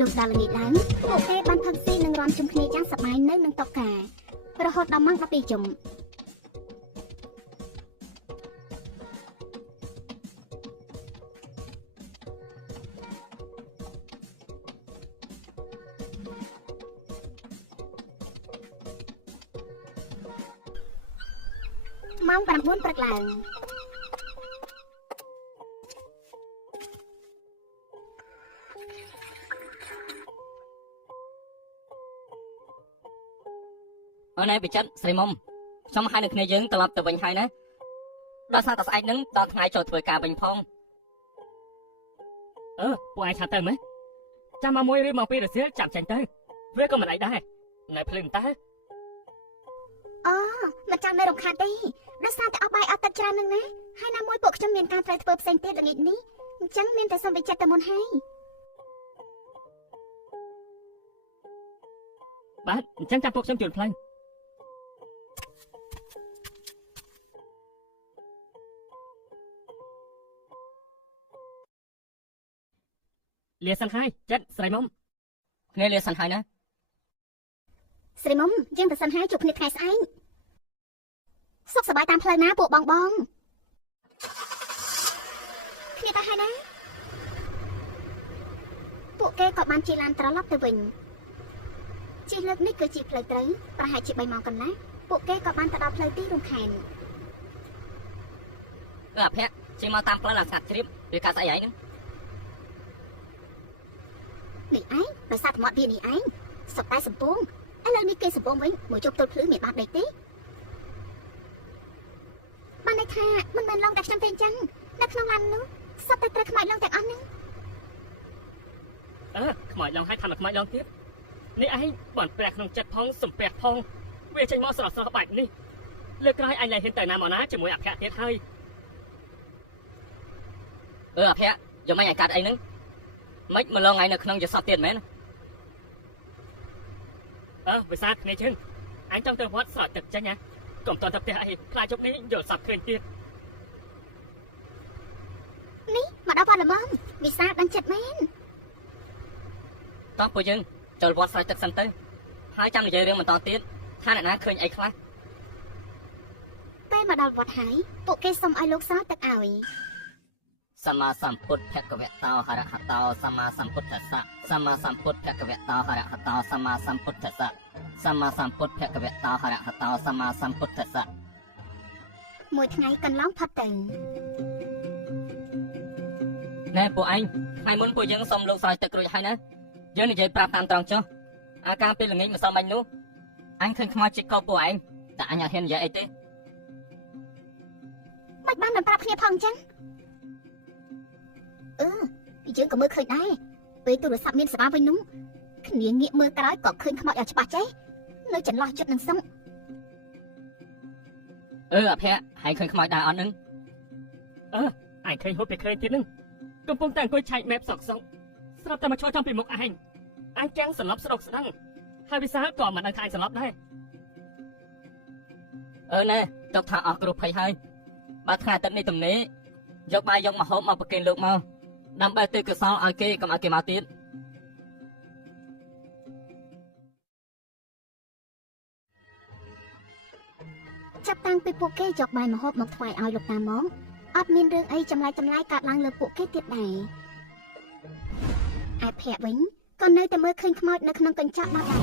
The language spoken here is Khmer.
លោកដាល់ល្ងាចឡើងពួកគេបានផឹកស៊ីនិងរាំជុំគ្នាយ៉ាងសប្បាយនៅនឹងតុការរហូតដល់ម៉ោង 12 យប់ម៉ោង 9 ព្រឹកឡើងអូនឯងបិចិត្រស្រីមុំខ្ញុំឲ្យនឹងគ្នាយើងត្រឡប់ទៅវិញហើយណាដល់សារតែស្អែកនឹងដល់ថ្ងៃចូលធ្វើការវិញផងពួកឯងឆាប់ទៅមើលចាំមកមួយឬមកពីរសៀលចាប់ចាញ់ទៅវាក៏មិនអីដែរណែភ្លឹងតើអូមិនចាំនៅរំខានទេដោយសារតែអស់បាយអត់ទឹកច្រើននឹងណាហើយណាមួយពួកខ្ញុំមានការត្រូវធ្វើផ្សេងទៀតល្ងាចនេះអញ្ចឹងមានតែសុំវិចិត្រទៅមុនហើយបាទអញ្ចឹងចាំពួកខ្ញុំជួលផ្លូវលាសិនហើយចិត្តស្រីមុំគ្នាលាសិនហើយណាស្រីមុំយើងទៅសិនហើយជួបគ្នាថ្ងៃស្អែកសុខសប្បាយតាមផ្លូវណាពួកបងគ្នាទៅហើយណាពួកគេក៏បានជិះឡានត្រឡប់ទៅវិញជិះលើកនេះគឺជាផ្លូវត្រូវប្រហែលជា3ម៉ោងកន្លះពួកគេក៏បានទៅដល់ផ្លូវទីរួមខេត្តអភ័ក្រជិះមកតាមផ្លូវឡើងស្ងាត់ជ្រាបវាកាស្អីហ្នឹងនេះឯងដោយសារតែមាត់វានេះឯងសុកតែសំពងឥឡូវនេះគេសំពងវិញមកជប់ទល់ភ្លឺមានបាត់ដេកទេបានន័យថាមិនមែនឡងតែខ្ញុំទេអញ្ចឹងនៅក្នុងឡាននោះសត្វតែត្រូវខ្មោចឡងទាំងអស់ហ្នឹងខ្មោចឡងឲ្យថាមកខ្មោចឡងទៀតនេះឯងបានប្រាក់ក្នុងចិត្តផងសំពះផងវាចេញមកស្រស់បាច់នេះលើកក្រោយអញឡើងហ៊ានទៅណាមកណាជាមួយអភ័ក្រទៀតហើយអភ័ក្រយកមិនឲ្យកាត់អីហ្នឹងមិនមកឡងថ្ងៃនៅក្នុងយសពទៀតមែនវិសាគ្នាជើងអញចង់ទៅវត្តស្រោចទឹកចេញណាកុំតន់ទៅផ្ទះអីខ្លាចជប់នេះយកសពឃើញទៀតនេះមកដល់វត្តល្មមវិសាដឹងចិត្តមែនតោះពួកយើងចូលវត្តស្រោចទឹកសិនទៅហើយចាំនិយាយរឿងបន្តទៀតថាអ្នកណាឃើញអីខ្លះពេលមកដល់វត្តហើយពួកគេសុំឲ្យលោកស្រោចទឹកឲ្យសម្មាសម្ពុទ្ធភគវតោហរហតោសម្មាសម្ពុទ្ធស្សៈសម្មាសម្ពុទ្ធភគវតោហរហតោសម្មាសម្ពុទ្ធស្សៈសម្មាសម្ពុទ្ធភគវតោហរហតោសម្មាសម្ពុទ្ធស្សៈមួយថ្ងៃកន្លងផុតទៅណែពួកឯងថ្ងៃមុនពួកយើងសុំលោកស្រោចទឹករួចហើយណាយើងនិយាយប្រាប់តាមត្រង់ចុះអាការពេលល្ងាចម្សិលមិញនោះអញឃើញខ្មោចជីកកោពួកឯងតែអញអត់ហ៊ាននិយាយអីទេមិនបានប្រាប់គ្នាផងអញ្ចឹងយើងក៏មើលឃើញដែរពេលទូរស័ព្ទមានសេវាវិញនោះគ្នាងាកមើលក្រោយក៏ឃើញខ្មោចឲ្យច្បាស់ចេះនៅចន្លោះចិត្តនឹងសឹងអភ័ក្រហើយឃើញខ្មោចដែរអត់នឹងអញឃើញហូបពេលឃើញទៀតនឹងកំពុងតែអង្គុយឆែកម៉ែបសក់ស្រាប់តែមកឈរចំពីមុខអញចាំងសន្លប់ស្រុកស្ដឹងហើយវិសាលក៏មិនដឹងថាអញសន្លប់ដែរណែទុកថាអស់គ្រោះភ័យហើយបើថ្ងៃអាទិត្យនេះទំនេរយកបាយយកមកហូបមកប្រគេនលោកមកដើម្បីទិកសលឲ្យគេកុំឲ្យគេមកទៀតចាប់តាំងពីពួកគេយកបាយមកហូបមកថ្វាយឲ្យលោកតាមកអត់មានរឿងអីចម្លែកកើតឡើងលើពួកគេទៀតដែរឯភ័ក្រវិញក៏នៅតែមើលឃើញខ្មោចនៅក្នុងកញ្ចក់នោះដែរ